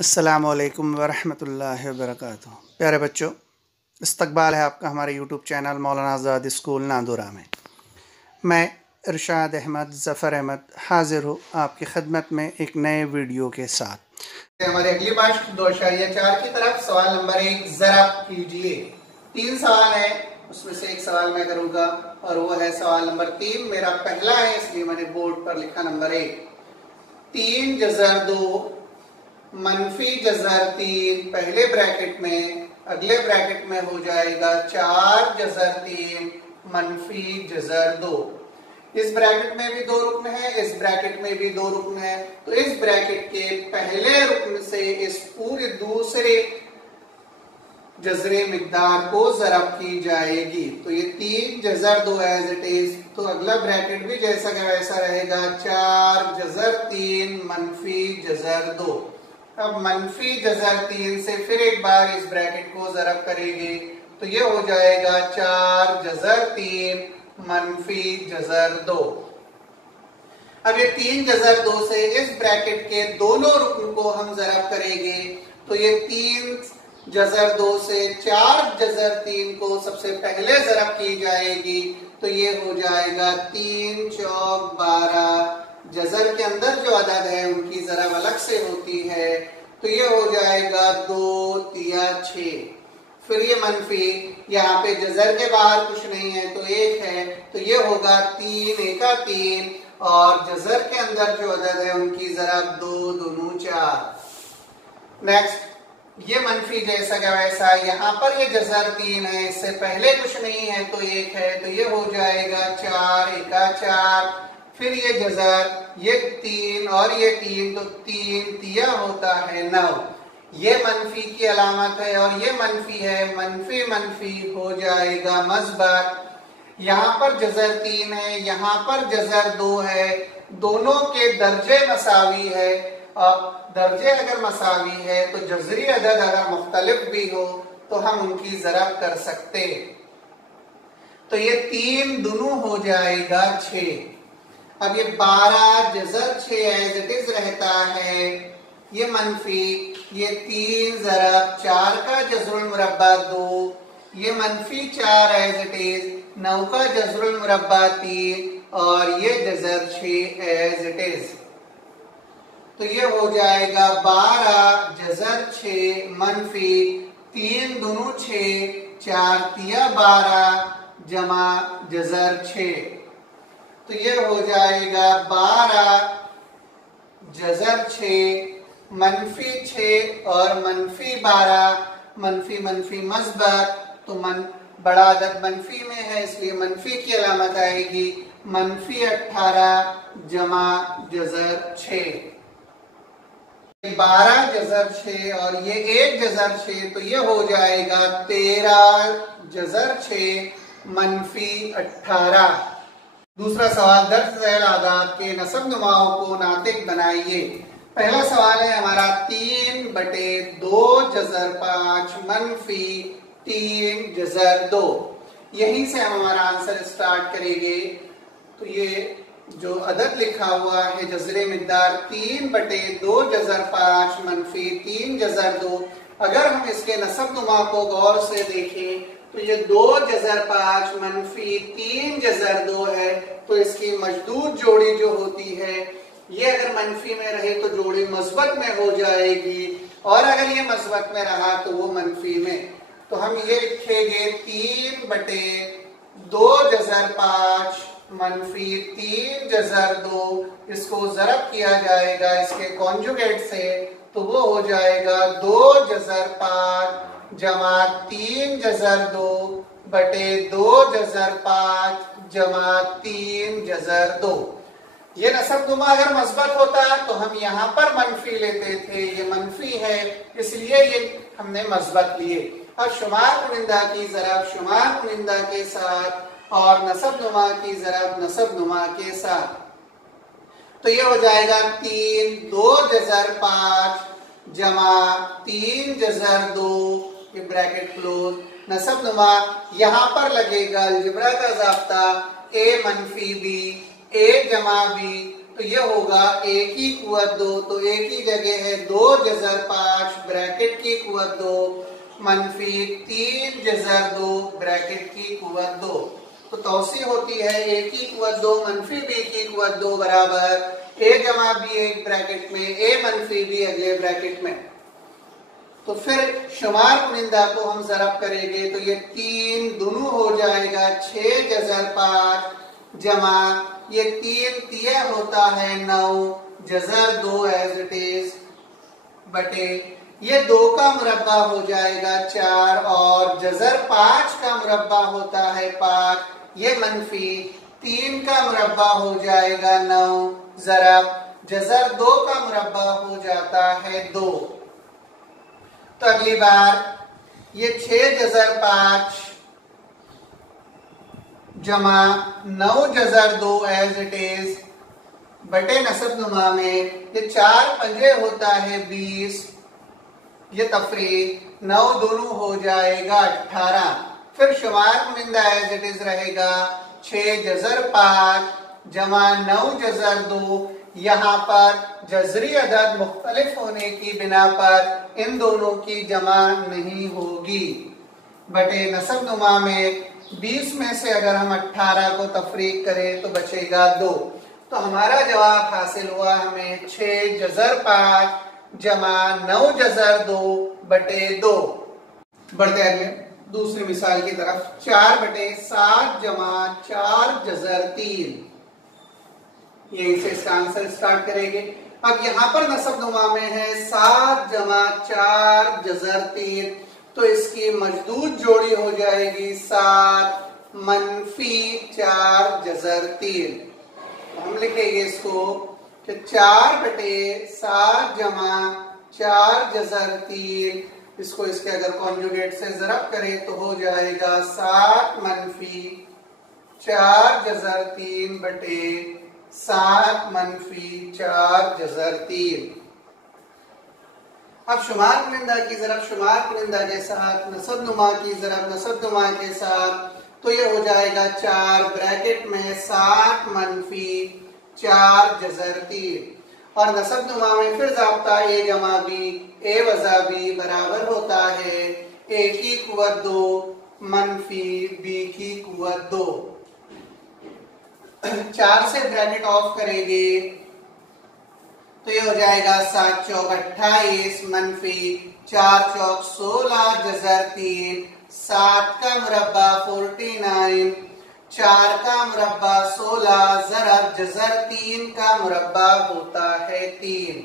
अस्सलामुअलैकुम वरहमतुल्लाहि वबरकातुहू। प्यारे बच्चों, इस्तकबाल है आपका हमारे यूट्यूब चैनल मौलाना आज़ाद स्कूल नांदुरा में। मैं इरशाद अहमद ज़फ़र अहमद हाज़िर हूँ आपकी खिदमत में एक नए वीडियो के साथ। हमारे अगली बात 2.4 की तरफ सवाल नंबर 1 ज़रा कीजिए। 3 सवाल है, उसमें से एक सवाल मैं करूँगा और वो है सवाल नंबर 3। मेरा पहला है इसलिए मैंने बोर्ड पर लिखा नंबर 1। 3 जज़र 2 मनफी जज़र 3 पहले ब्रैकेट में, अगले ब्रैकेट में हो जाएगा 4 जज़र 3 मनफी जज़र 2। इस ब्रैकेट में भी 2 रुकन है, इस ब्रैकेट में भी 2 रुकन है, तो इस ब्रैकेट के पहले रुकन से इस पूरे दूसरे जज़रे मिकदार को ज़रब की जाएगी। तो ये 3 जज़र 2 एज इट इज, तो अगला ब्रैकेट भी जैसा का वैसा रहेगा 4 जज़र 3 मनफी जज़र 2। अब मनफी जज़र 3 से फिर एक बार इस ब्रैकेट को ज़रब करेंगे तो ये हो जाएगा 4 जज़र 3 मनफी जज़र 2। अब ये 3 जज़र 2 से इस ब्रैकेट के दोनों रुकन को हम ज़रब करेंगे तो ये 3 जज़र 2 से 4 जज़र 3 को सबसे पहले ज़रब की जाएगी तो ये हो जाएगा 3 चौक 12। जज़र के अंदर जो अदद है उनकी ज़रब अलग से होती है, तो ये हो जाएगा 2 तिया 6। फिर ये मनफी, यहाँ पे जज़र के बाहर कुछ नहीं है तो 1 है, तो ये होगा 3 एका 3 और जज़र के अंदर जो अदद है उनकी ज़रब 2 दूनू 4। नेक्स्ट, ये मनफी जैसा का वैसा, यहाँ पर ये जज़र 3 है, इससे पहले कुछ नहीं है तो 1 है, तो ये हो जाएगा 4 एका 4। फिर ये जज़र, ये 3 और ये 3, तो 3 तिया होता है 9। ये मनफी की अलामत है और ये मनफी है, मनफी मनफी हो जाएगा मस्बर। यहाँ पर जज़र 3 है, यहाँ पर जज़र 2 है, दोनों के दर्जे मसावी है। अब दर्जे अगर मसावी है तो जज़री अदद अगर मुख्तलिफ भी हो तो हम उनकी ज़रब कर सकते। तो ये 3 दुनू हो जाएगा 6। अब ये 12 जज़र 6 एज इट इज रहता है। ये मनफी, ये 3 ज़रब 4 का जज़रुल मुरब्बा 2, ये मनफी 4 एज इट इज, 9 का जज़रुल मुरब्बा 3 और ये जज़र 6 एज इट इज। तो ये हो जाएगा 12 जज़र 6 मनफी 3 दुनू 6, 4 तिया 12 जमा जज़र 6। तो ये हो जाएगा 12 जज़र 6 मनफी 6 और मनफी 12, मनफी मनफी मस्बर, तो बड़ा अदद मनफी में है इसलिए मनफी की अलामत आएगी मनफी 18 जमा जज़र 6। 12 जज़र 6 और ये 1 जज़र 6, तो ये हो जाएगा 13 जज़र 6 मनफी 18। दूसरा सवाल, दर्ज झैल आदाद के नसब नुमाओं को नातिक बनाइए। पहला सवाल है हमारा 3/2 जज़र 5 मनफी 3 जज़र 2। यहीं से हम हमारा आंसर स्टार्ट करेंगे। तो ये जो अदद लिखा हुआ है जज़रे मिकदार 3/2 जज़र 5 मनफी 3 जज़र 2, अगर हम इसके नसब नुमा को गौर से देखें तो ये 2 जज़र 5 मनफी 3 जज़र 2 है, तो इसकी मजदूद जोड़ी जो होती है ये अगर मनफी में रहे तो जोड़ी मस्बत में हो जाएगी और अगर ये मस्बत में रहा तो वो मनफी में। तो हम ये लिखेंगे 3/2 जज़र 5 मनफी 3 जज़र 2, इसको ज़रब किया जाएगा इसके कॉन्जुगेट से, तो वो हो जाएगा 2 जज़र 5 जमा 3 जज़र 2 बटे 2 जज़र 5 जमा 3 जज़र 2। ये नसब नुमा अगर मस्बत होता तो हम यहाँ पर मनफी लेते थे, ये मनफी है इसलिए ये हमने मस्बत लिए। अब शुमार कुनिंदा की ज़रब शुमार कुनिंदा के साथ और नसब नुमा की ज़रब नसब नुमा के साथ, तो ये हो जाएगा 2 जज़र 5 जमा 3 जज़र 2, ये ब्रैकेट क्लोज। नसब नुमा यहाँ पर लगेगा अलजेब्रा का ज़ाब्ता a मनफी b, a जमा b तो ये होगा a की कुव्वत 2, तो a की जगह है 2 जज़र 5 ब्रैकेट की कुव्वत 2 मनफी 3 जज़र 2 ब्रैकेट की कुव्वत 2। तो तौसी होती है a की कुव्वत 2 मनफी b की कुव्वत 2 बराबर a जमा b एक ब्रैकेट में a मनफी b अगले ब्रैकेट में। तो फिर शुमार कुनिंदा को हम ज़रब करेंगे तो ये 3 दोनों हो जाएगा 6 जज़र 5 जमा ये 3 तिया होता है 9 जज़र 2 एज इट इज बटे ये 2 का मुरब्बा हो जाएगा 4 और जज़र 5 का मुरब्बा होता है 5 ये मनफी 3 का मुरब्बा हो जाएगा 9 ज़रब जज़र 2 का मुरब्बा हो जाता है 2। तो अगली बार ये 6 जज़र 5 जमा 9 जज़र 2 एज इट इज बटे नसब नुमा में ये 4 पंजे होता है 20 ये तफरीक 9 दोनों हो जाएगा 18। फिर शुमार कुनिंदा एज इट इज रहेगा 6 जज़र 5 जमा 9 जज़र 2। यहाँ पर जज़री अदद मुख्तलिफ होने की बिना पर इन दोनों की जमा नहीं होगी बटे नसब नुमा में 20 में से अगर हम 18 को तफरीक करें तो बचेगा 2। तो हमारा जवाब हासिल हुआ हमें 6 जज़र 5 जमा 9 जज़र 2 बटे 2। बढ़ते आगे दूसरी मिसाल की तरफ 4 बटे 7 जमा 4 जज़र 3। यहीं से इसका आंसर स्टार्ट करेंगे। अब यहाँ पर नसब नुमा में है 7 जमा 4 जज़र 3, तो इसकी मजदूद जोड़ी हो जाएगी 7 मनफी 4 जज़र 3। हम लिखेंगे इसको कि 4 बटे 7 जमा 4 जज़र 3, इसको इसके अगर कॉन्जुगेट से ज़रब करें तो हो जाएगा 7 मनफी 4 जज़र 3 बटे 7 मनफी 4 जज़र 3। अब शुमार कुनिंदा की ज़रब शुमार कुनिंदा के साथ नसब नुमा की ज़रब नसब नुमा के साथ, तो ये हो जाएगा 4 ब्रैकेट में 7 मनफी 4 जज़र 3 और नसब नुमा में फिर ज़ाब्ता a जमा b a वज़ा b बराबर होता है a की कुव्वत 2 मनफी b की कुव्वत 2। 4 से ब्रैकेट ऑफ करेंगे तो ये हो जाएगा 7 चौक 28 मनफी 4 चौक 16 जज़र 3 7 का मुरब्बा 49 4 का मुरब्बा 16 ज़रब जज़र 3 का मुरब्बा होता है 3।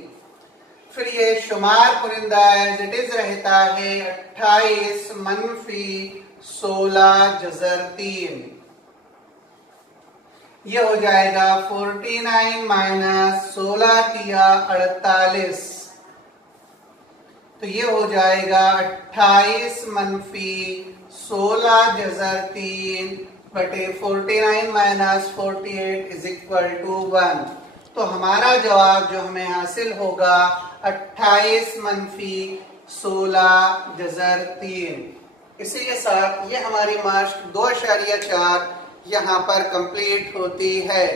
फिर ये शुमार कुनिंदा एज इट इज रहता है 28 मनफी 16 जज़र 3। ये हो जाएगा 49 माइनस 16 किया 48, तो ये हो जाएगा 28 मनफी 16 जज़र 3 बटे 49 माइनस 48 इज इक्वल टू 1। तो हमारा जवाब जो हमें हासिल होगा 28 मनफी 16 जज़र 3। इसी के साथ ये हमारी मार्क्स 2.4 यहाँ पर कंप्लीट होती है।